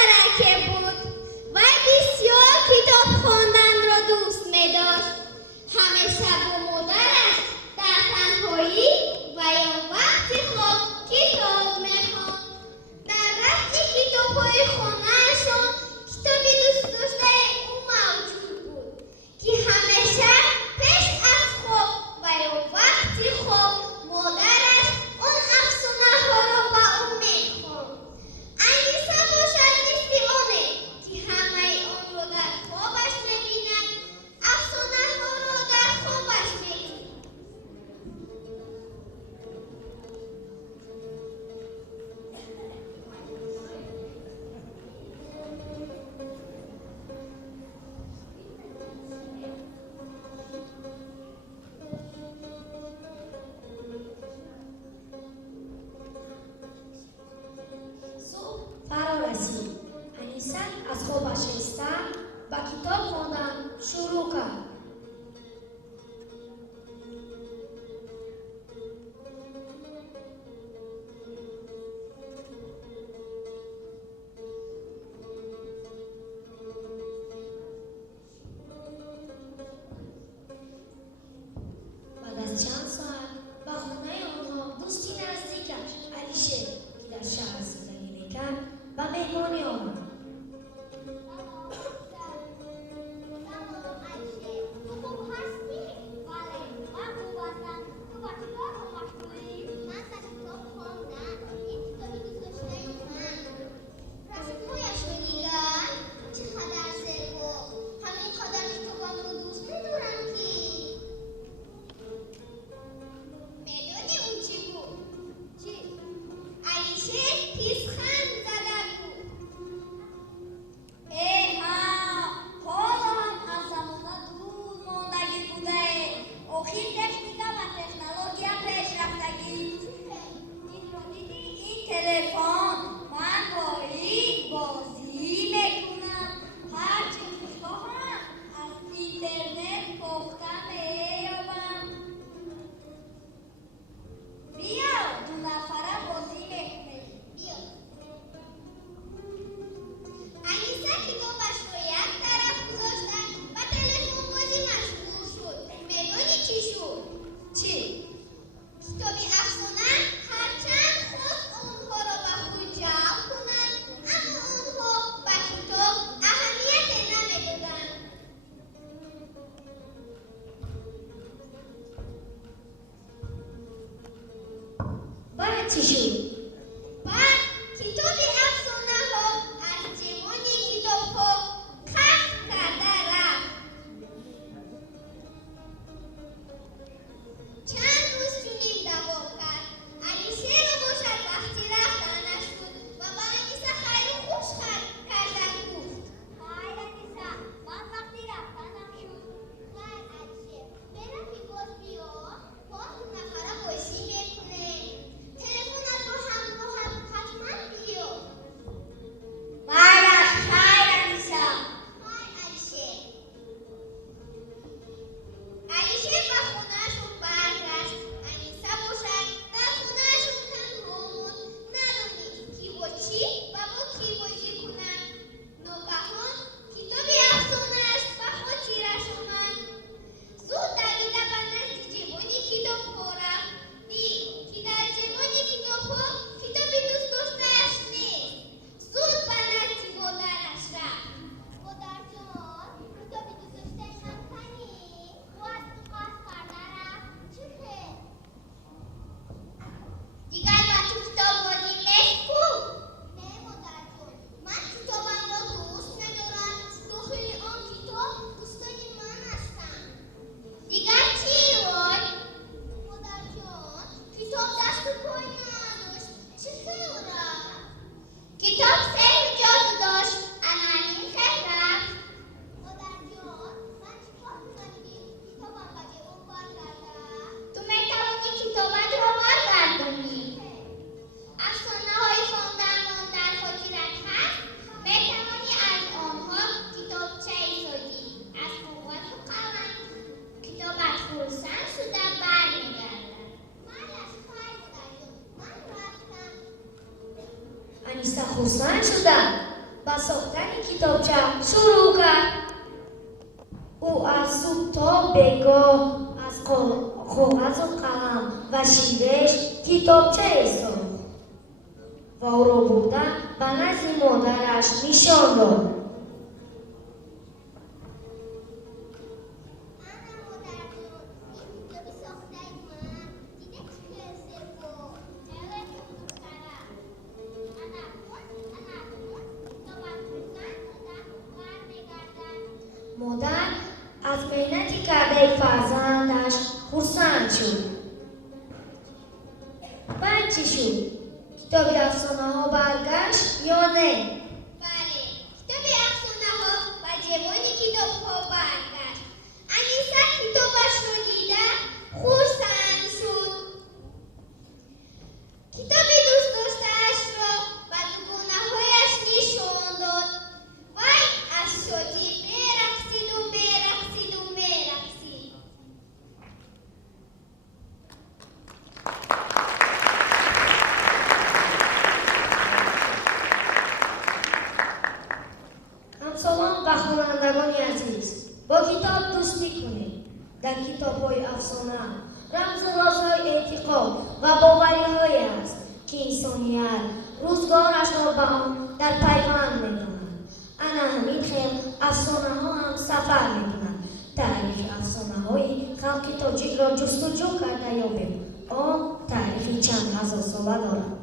مبارکه بود و بسیار کتاب خواندن را دوست می‌داشت. همه شب و مادرش در تنهایی و یا وقت خواب کتاب می‌خواند. در رفت کتاب‌های خانه‌شان کتابی دوست داشته او موجود بود که همیشه پیش از خواب و یا وقت خواب مادرش آن افسانه‌ها را به او می‌خواند. انگیزه باشد مثل آنه که همه آن را در خوابش می‌بیند، افسانه‌ها را در خوابش می‌خواند. صبح فرا رسید. انیسه از خوابش رسیدن و کتاب خواندن شروع کرد. بعد از چند ساعت به خانه آنها دوستی نزدیکش علیشه که در شهر زندگی میکرد و مهمانی آمد. چی شد؟ بعد کتاب افسانه‌ها از جهان کتاب‌ها خط کرده رفت. چند روز چنین دوام کرد. انیسه را باشد وقتی رفتنش بود و به انیسه خیر و خوش کردن گفت. خیر انیسه، من وقتی رفتنم شد. خیر انیسه، برم که باز بیا، باز دو نفره بازی میکنه. تلفنت رو همراهم حتما بیا. خیر انیسه. خیر انیسه. انیسه به خونه‌شون برگشت. انیسه باشد در خونه‌شون تنها موند. ندانست که با چی و با کی بازی کند. ناگهان کتاب افسانه‌اش به خاطرش آمد. زود دویده به نزد جوان کتاب‌ها رفت. دید که در جوان کتاب‌ها کتابی دوست داشته‌اش نیست. زود به نزد مادرش رفت. مادر جان، کتابی دوست داشته‌ام کنی؟ او از تو قصد کرده رفت. چه خیر؟ دیگر با تو کتاب بازی نیست کو؟ نه مادر جان، من کتابم را دوست ندارم. داخل آن کتاب دوستان من هستند. دیگر چی وای؟ مادر جان، کتاب دست و پای نداشت. چه خیر رفت؟ کتاب سحر و جادو داشت. همین خیر رفت. مادر جان، من چیکار کنم که کتابم به جوان برگرده؟ تو میتوانی کتابت را برگردانی. افسانه‌های خواندن در خاطرت هست. میتوانی از آنها کتابچه‌ای سازی. از قوت و قلم کتابت خرسند شده برمیگردد. مالش خیر مادر جان، من رفتم. انیسه خرسند شدند. با ساختن کتابچه شروع کرد. او از صبح تا بگاه از کاغذ و قلم و شیرش کتابچه ساخت و او را بردن به نزد مادرش نشان داد. مادر از محنتی کرده فرزندش خرسند شد. بعد چی شد؟ کتاب افسانه ها برگشت یا نه؟ بله، کتاب افسانه ها و جوان کتاب ها برگشت. انیسه کتابش رو دیده خرسند شد. کتاب دوست داشتهاش را به دوگانه هایش نشان داد. وای از شادی میرقصید و میرقصید و میرقصید. همسالان و خوانندگان عزیز، با کتاب دوستی کنید. در کتاب‌های افسانه رمز و رازهای اعتقاد و باوری‌هایی است که انسانیت روزگارش را به آن در پیوند می‌کند. انا همین خیل افسانه‌ها هم سفر می‌کنند. تعریف افسانه‌های خلق تاجیک را جستجو کرده یابیم. آن تعریفی چند هزار ساله دارد.